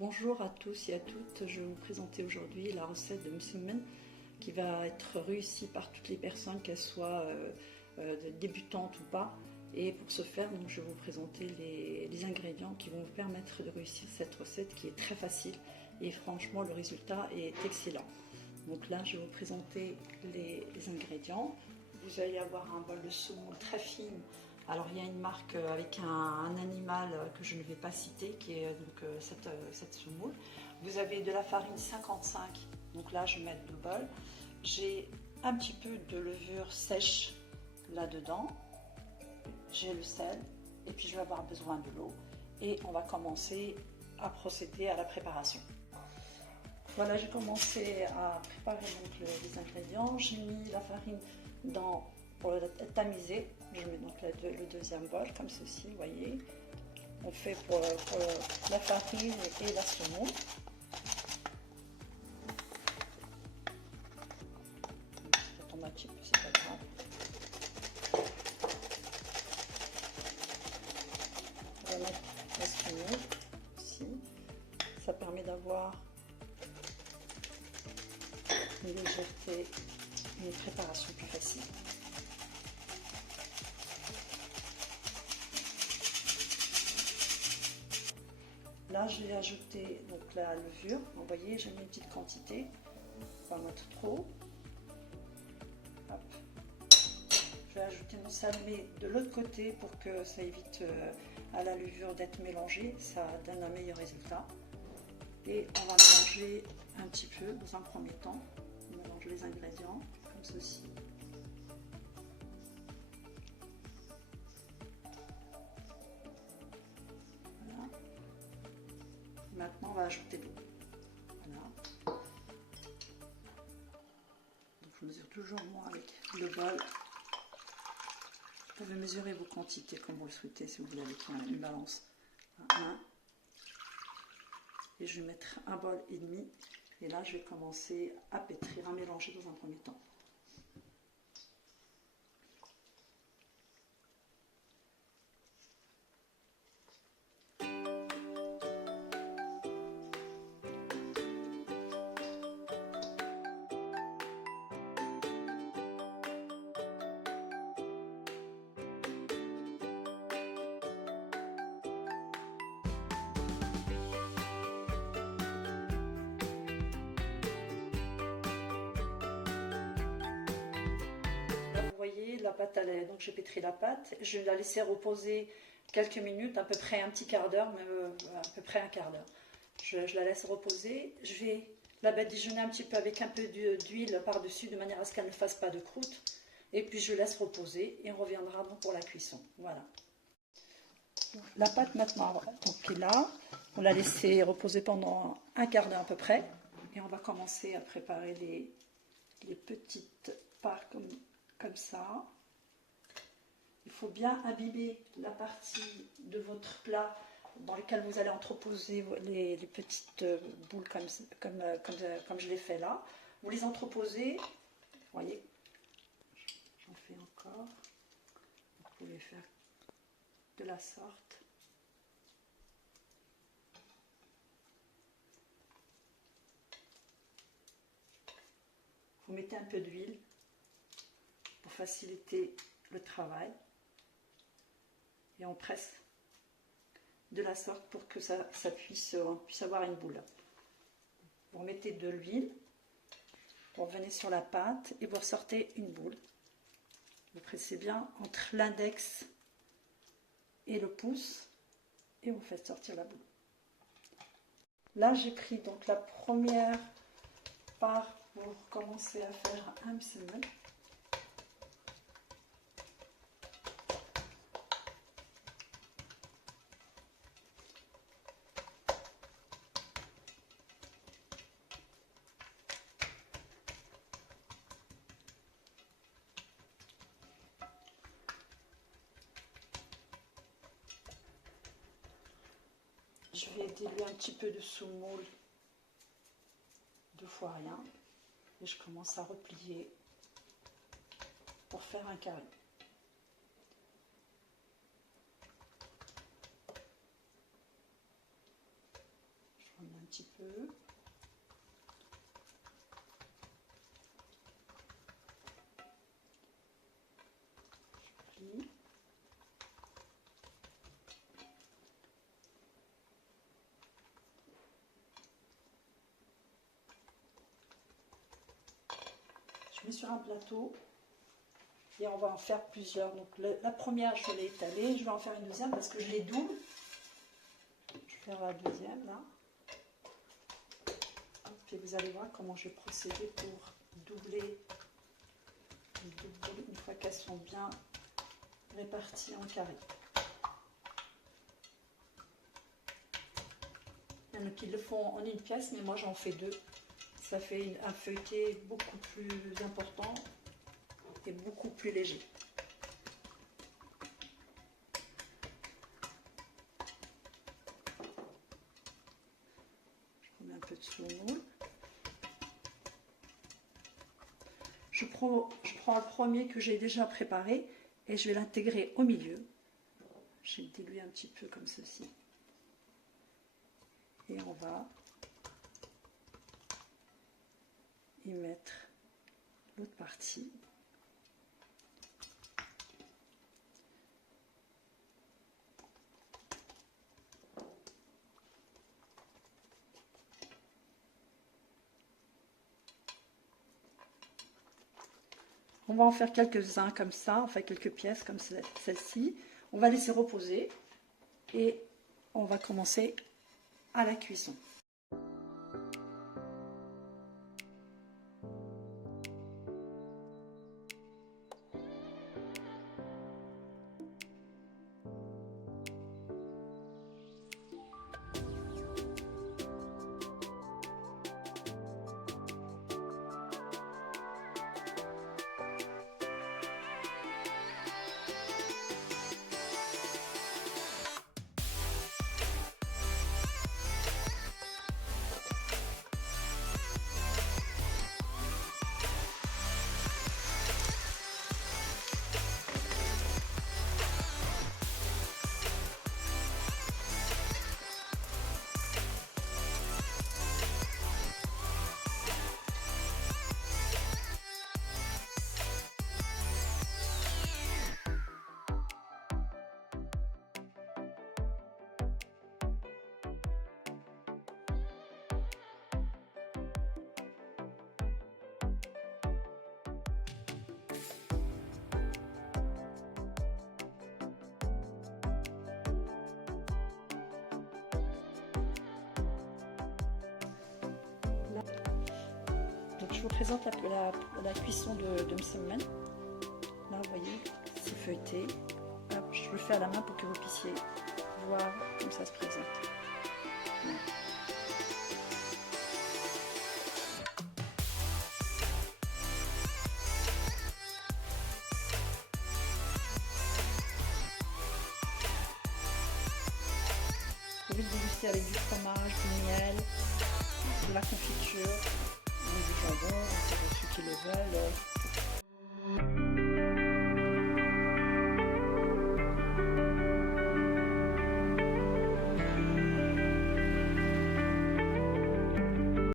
Bonjour à tous et à toutes, je vais vous présenter aujourd'hui la recette de msemen qui va être réussie par toutes les personnes, qu'elles soient débutantes ou pas. Et pour ce faire, donc, je vais vous présenter les ingrédients qui vont vous permettre de réussir cette recette qui est très facile et franchement le résultat est excellent. Donc là, je vais vous présenter les ingrédients. Vous allez avoir un bol de semoule très fine. Alors il y a une marque avec un animal que je ne vais pas citer qui est donc cette semoule. Vous avez de la farine 55, donc là je vais mettre 2 bols. J'ai un petit peu de levure sèche là-dedans. J'ai le sel et puis je vais avoir besoin de l'eau. Et on va commencer à procéder à la préparation. Voilà, j'ai commencé à préparer donc les ingrédients. J'ai mis la farine pour le tamiser. Je mets donc le deuxième bol comme ceci, vous voyez. On fait pour la farine et la semoule. Ça tombe un petit peu, c'est pas grave. On va mettre la semoule ici. Ça permet d'avoir une légèreté, une préparation plus facile. Là, je vais ajouter donc la levure. Vous voyez, j'ai mis une petite quantité. Pas mettre trop. Hop. Je vais ajouter mon salmé de l'autre côté pour que ça évite à la levure d'être mélangée. Ça donne un meilleur résultat. Et on va mélanger un petit peu dans un premier temps. On mélange les ingrédients comme ceci. Maintenant, on va ajouter l'eau. Voilà. Donc, je mesure toujours moi avec le bol. Vous pouvez mesurer vos quantités comme vous le souhaitez si vous voulez avec une balance. Et je vais mettre un bol et demi. Et là, je vais commencer à pétrir, à mélanger dans un premier temps. Vous voyez, la pâte, donc j'ai pétri la pâte, je vais la laisser reposer quelques minutes, à peu près un petit quart d'heure, à peu près un quart d'heure. Je la laisse reposer, je vais la badigeonner un petit peu avec un peu d'huile par-dessus, de manière à ce qu'elle ne fasse pas de croûte. Et puis je laisse reposer et on reviendra donc pour la cuisson. Voilà. La pâte maintenant donc, est là, on l'a laissée reposer pendant un quart d'heure à peu près. Et on va commencer à préparer les petites parts comme ça. Il faut bien imbiber la partie de votre plat dans lequel vous allez entreposer les petites boules comme je l'ai fait là. Vous les entreposez, vous voyez, j'en fais encore. Vous pouvez faire de la sorte. Vous mettez un peu d'huile pour faciliter le travail. Et on presse de la sorte pour que on puisse avoir une boule. Vous remettez de l'huile, vous revenez sur la pâte et vous ressortez une boule. Vous pressez bien entre l'index et le pouce et vous faites sortir la boule. Là, j'ai pris donc la première part pour commencer à faire un msemen. Je vais diluer un petit peu de semoule, 2 fois rien, et je commence à replier pour faire un carré. Je un petit peu. Je plie. Je mets sur un plateau et on va en faire plusieurs. Donc la première, je l'ai étalée, je vais en faire une deuxième parce que je les double. Je vais faire la deuxième là. Et vous allez voir comment je vais procéder pour doubler une fois qu'elles sont bien réparties en carré. Il y en a qui le font en une pièce, mais moi j'en fais deux. Ça fait un feuilleté beaucoup plus important et beaucoup plus léger. Je remets un peu de semoule. Je prends le premier que j'ai déjà préparé et je vais l'intégrer au milieu. Je vais le diluer un petit peu comme ceci. Et on va y mettre l'autre partie. On va en faire quelques-uns comme ça, enfin quelques pièces comme celle-ci. On va laisser reposer et on va commencer à la cuisson. Donc je vous présente la cuisson de msemen. Là, vous voyez, c'est feuilleté. Hop, je le fais à la main pour que vous puissiez voir comment ça se présente. Voilà. Vous pouvez le déguster avec du fromage, du miel, de la confiture, ou du jambon, pour ceux qui le veulent.